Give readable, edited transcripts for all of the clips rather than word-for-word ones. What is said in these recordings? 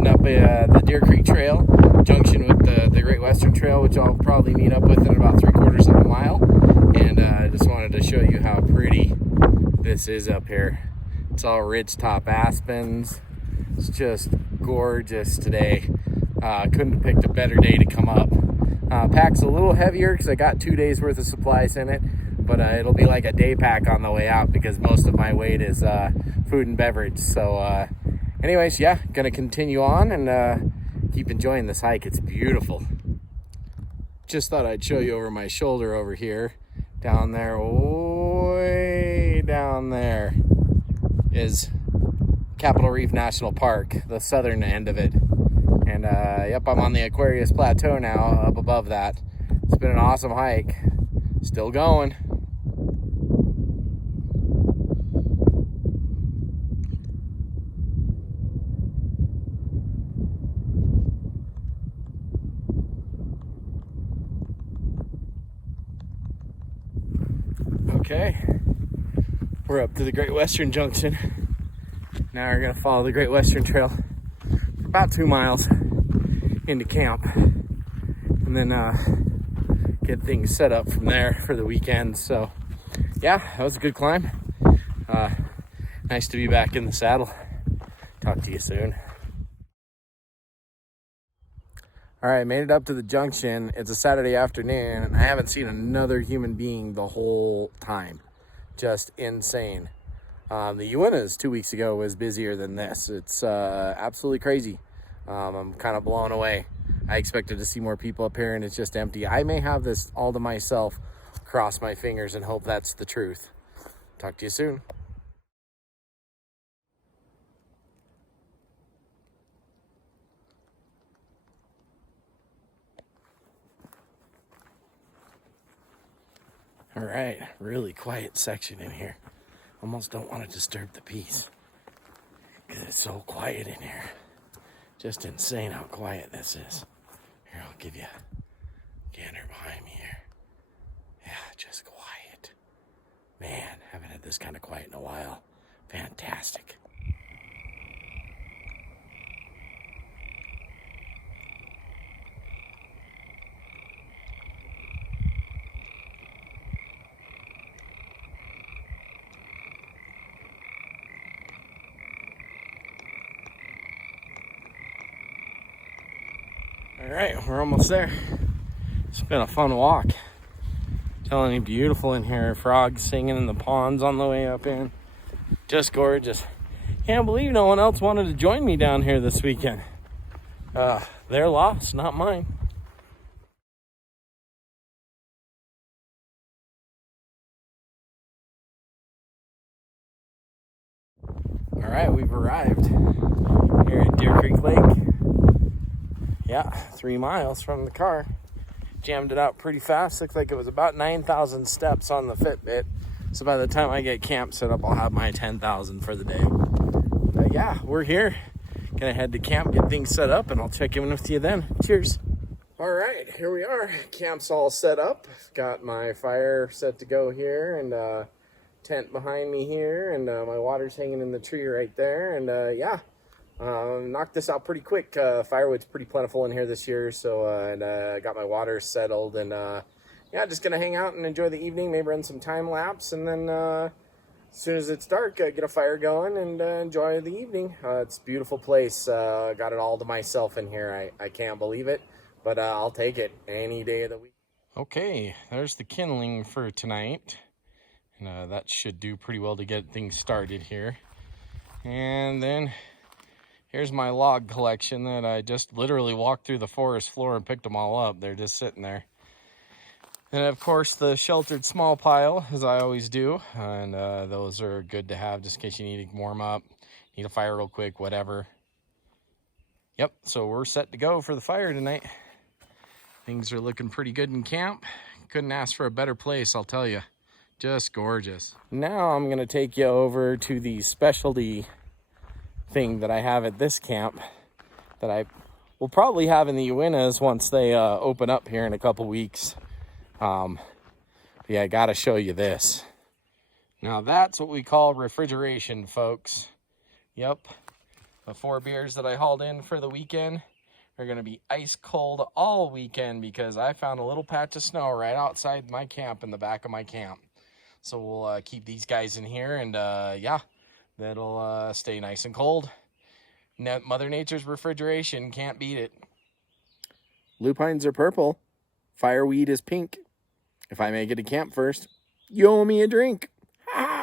heading up the Deer Creek Trail, Junction with the Great Western Trail, which I'll probably meet up with in about 3/4 of a mile. And I just wanted to show you how pretty this is up here. It's all ridgetop aspens. It's just gorgeous today. Couldn't have picked a better day to come up. Pack's a little heavier because I got 2 days worth of supplies in it, but it'll be like a day pack on the way out because most of my weight is food and beverage. So anyways, yeah, gonna continue on and keep enjoying this hike. It's beautiful. Just thought I'd show you over my shoulder over here. Down there, way down there is Capitol Reef National Park, the southern end of it. And yep, I'm on the Aquarius Plateau now, up above that. It's been an awesome hike. Still going. Okay, we're up to the Great Western Junction. Now we're gonna follow the Great Western Trail for about 2 miles into camp, and then get things set up from there for the weekend. So yeah, that was a good climb. Nice to be back in the saddle. Talk to you soon. All right, made it up to the junction. It's a Saturday afternoon, and I haven't seen another human being the whole time. Just insane. The Uintas 2 weeks ago was busier than this. It's absolutely crazy. I'm kind of blown away. I expected to see more people up here, and it's just empty. I may have this all to myself. Cross my fingers and hope that's the truth. Talk to you soon. All right, really quiet section in here. Almost don't want to disturb the peace because it's so quiet in here. Just insane how quiet this is. Here, I'll give you a gander behind me here. Yeah, just quiet. Man, haven't had this kind of quiet in a while. Fantastic. All right, we're almost there. It's been a fun walk. Telling you, beautiful in here. Frogs singing in the ponds on the way up in. Just gorgeous. Can't believe no one else wanted to join me down here this weekend. Their loss, not mine. All right, we've arrived here at Deer Creek Lake. Yeah, 3 miles from the car. Jammed it out pretty fast. Looked like it was about 9,000 steps on the Fitbit. So by the time I get camp set up, I'll have my 10,000 for the day. But yeah, we're here. Gonna head to camp, get things set up, and I'll check in with you then. Cheers. All right, here we are. Camp's all set up. Got my fire set to go here, and tent behind me here, and my water's hanging in the tree right there. And yeah. Knocked this out pretty quick. Firewood's pretty plentiful in here this year, so and got my water settled, and yeah, just gonna hang out and enjoy the evening, maybe run some time lapse, and then as soon as it's dark, get a fire going and enjoy the evening. It's a beautiful place. Got it all to myself in here. I can't believe it, but I'll take it any day of the week. Okay, there's the kindling for tonight, and that should do pretty well to get things started here. And then here's my log collection that I just literally walked through the forest floor and picked them all up. They're just sitting there. And of course, the sheltered small pile, as I always do. And those are good to have just in case you need to warm up, need a fire real quick, whatever. Yep, so we're set to go for the fire tonight. Things are looking pretty good in camp. Couldn't ask for a better place, I'll tell you. Just gorgeous. Now I'm gonna take you over to the specialty thing that I have at this camp that I will probably have in the Uintas once they open up here in a couple weeks. Yeah, I gotta show you this. Now that's what we call refrigeration, folks. Yep, The 4 beers that I hauled in for the weekend are going to be ice cold all weekend because I found a little patch of snow right outside my camp in the back of my camp. So we'll keep these guys in here, and yeah, that'll stay nice and cold. Mother Nature's refrigeration can't beat it. Lupines are purple. Fireweed is pink. If I make it to camp first, you owe me a drink. Ha!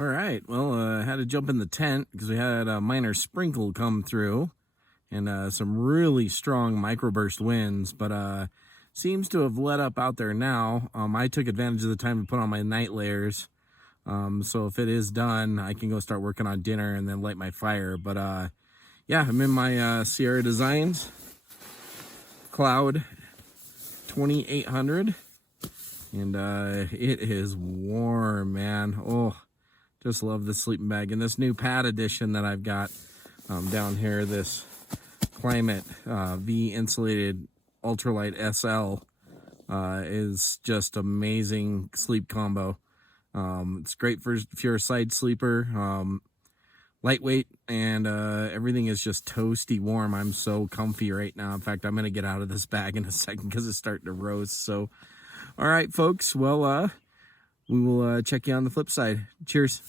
All right, well, I had to jump in the tent because we had a minor sprinkle come through and some really strong microburst winds, but seems to have let up out there now. I took advantage of the time to put on my night layers, so if it is done, I can go start working on dinner and then light my fire. But yeah, I'm in my Sierra Designs Cloud 2800, and it is warm, man. Oh, just love this sleeping bag. And this new pad edition that I've got down here, this Climate V insulated ultralight SL is just amazing sleep combo. It's great for if you're a side sleeper, lightweight, and everything is just toasty warm. I'm so comfy right now. In fact, I'm gonna get out of this bag in a second because it's starting to roast. So all right, folks, well, we will check you on the flip side. Cheers.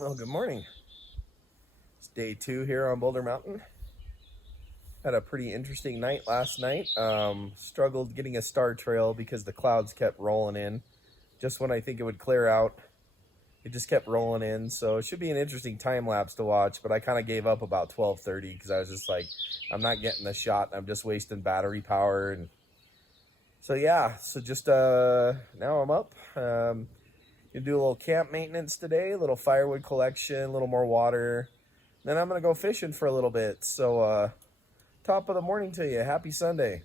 Well, good morning. It's day 2 here on Boulder Mountain. Had a pretty interesting night last night. Struggled getting a star trail because the clouds kept rolling in. Just when I think it would clear out, it just kept rolling in. So it should be an interesting time lapse to watch, but I kind of gave up about 12:30 because I was just like, I'm not getting the shot. I'm just wasting battery power. And so yeah, so just now I'm up. Gonna do a little camp maintenance today, a little firewood collection, a little more water. Then I'm gonna go fishing for a little bit. So top of the morning to you. Happy Sunday.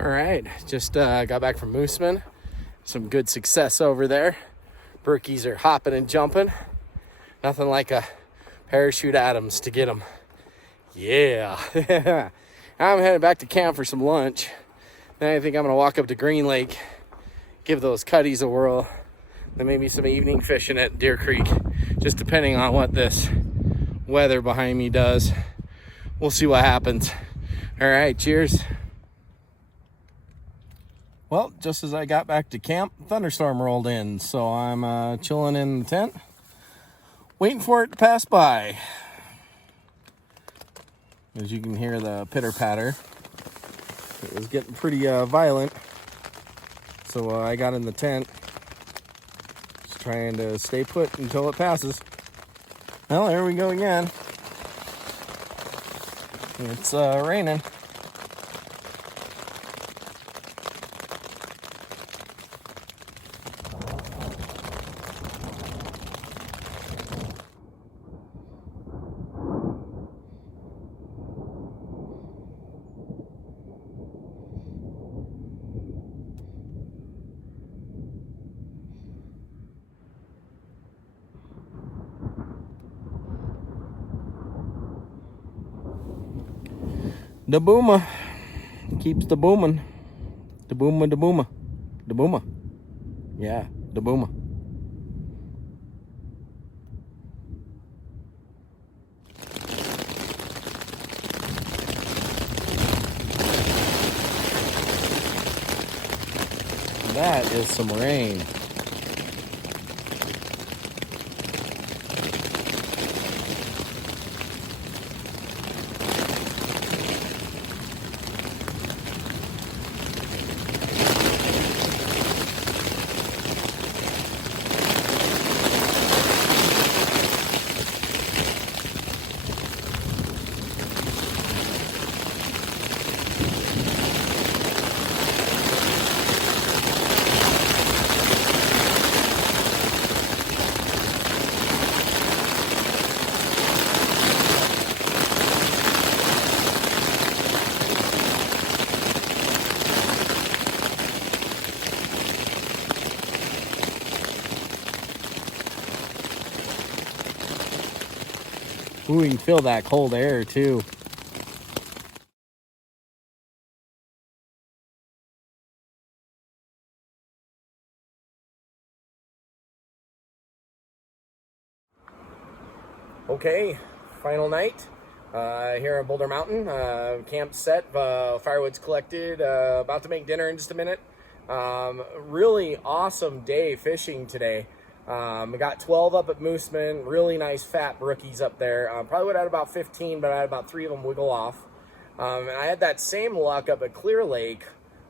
All right, just got back from Mooseman. Some good success over there. Brookies are hopping and jumping. Nothing like a parachute Adams to get them. Yeah. I'm heading back to camp for some lunch. Then I think I'm gonna walk up to Green Lake, give those cutties a whirl. Then maybe some evening fishing at Deer Creek, just depending on what this weather behind me does. We'll see what happens. All right, cheers. Well, just as I got back to camp, Thunderstorm rolled in, so I'm chilling in the tent, waiting for it to pass by. As you can hear the pitter-patter, it was getting pretty violent, so I got in the tent, just trying to stay put until it passes. Well, there we go again. It's raining. The boomer keeps the booming. The boomer, the boomer, the boomer. Yeah, the boomer. That is some rain. Ooh, you can feel that cold air too. Okay, final night here at Boulder Mountain. Camp set, firewood's collected, about to make dinner in just a minute. Really awesome day fishing today. I got 12 up at Mooseman, really nice fat brookies up there. Probably would have had about 15, but I had about 3 of them wiggle off. And I had that same luck up at Clear Lake.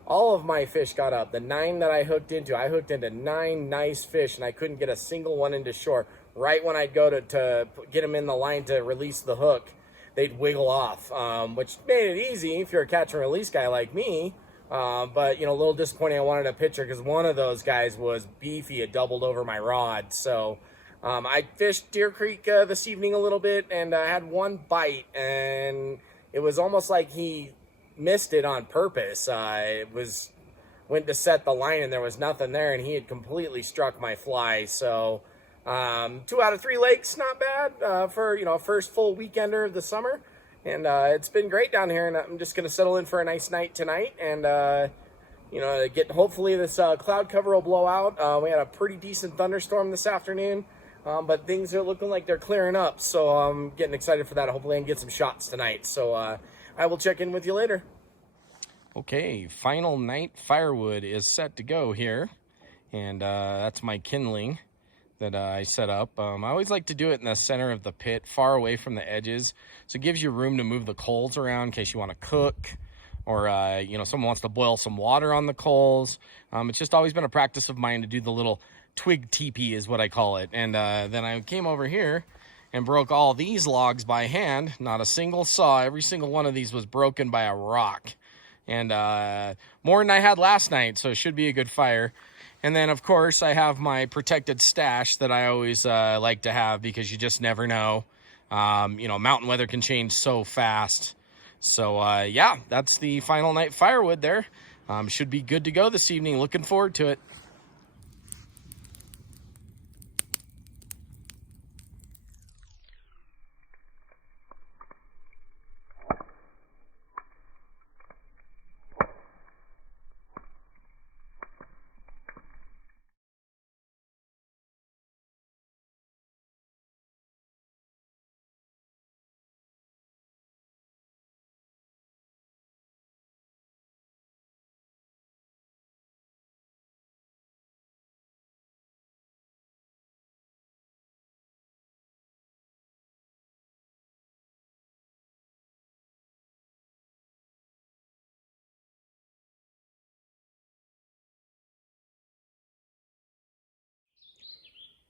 All of my fish got up. The 9 that I hooked into 9 nice fish, and I couldn't get a single one into shore. Right when I'd go to get them in the line to release the hook, they'd wiggle off, which made it easy if you're a catch and release guy like me. But, you know, a little disappointing. I wanted a picture because one of those guys was beefy. It doubled over my rod. So I fished Deer Creek this evening a little bit, and I had one bite, and it was almost like he missed it on purpose. Went to set the line, and there was nothing there, and he had completely struck my fly. So 2 out of 3 lakes, not bad for, you know, first full weekender of the summer. And it's been great down here, and I'm just going to settle in for a nice night tonight, and you know, hopefully this cloud cover will blow out. We had a pretty decent thunderstorm this afternoon, but things are looking like they're clearing up, so I'm getting excited for that. Hopefully I can get some shots tonight. So I will check in with you later. Okay, final night firewood is set to go here, and that's my kindling that I set up. I always like to do it in the center of the pit, far away from the edges, so it gives you room to move the coals around in case you want to cook, or you know, someone wants to boil some water on the coals. It's just always been a practice of mine to do the little twig teepee is what I call it. And then I came over here and broke all these logs by hand. Not a single saw. Every single one of these was broken by a rock, and more than I had last night, so it should be a good fire. And then, of course, I have my protected stash that I always like to have because you just never know. You know, mountain weather can change so fast. So, yeah, that's the final night firewood there. Should be good to go this evening. Looking forward to it.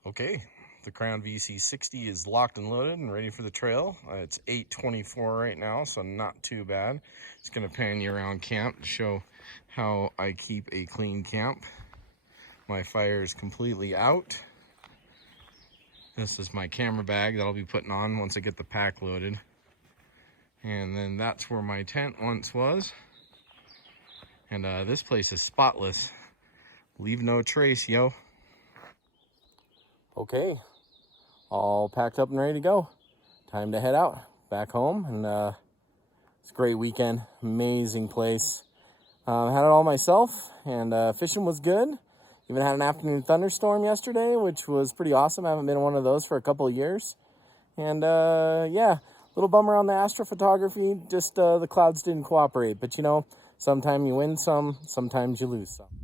Okay, the Crown VC60 is locked and loaded and ready for the trail. It's 8:24 right now, so not too bad. Just gonna pan you around camp to show how I keep a clean camp. My fire is completely out. This is my camera bag that I'll be putting on once I get the pack loaded. And then that's where my tent once was. And this place is spotless. Leave no trace, yo. Okay, all packed up and ready to go. Time to head out back home and It's a great weekend, amazing place. Had it all myself, and fishing was good. Even had an afternoon thunderstorm yesterday, which was pretty awesome. I haven't been in one of those for a couple of years. And yeah, little bummer on the astrophotography, just the clouds didn't cooperate. But you know, sometimes you win some, sometimes you lose some.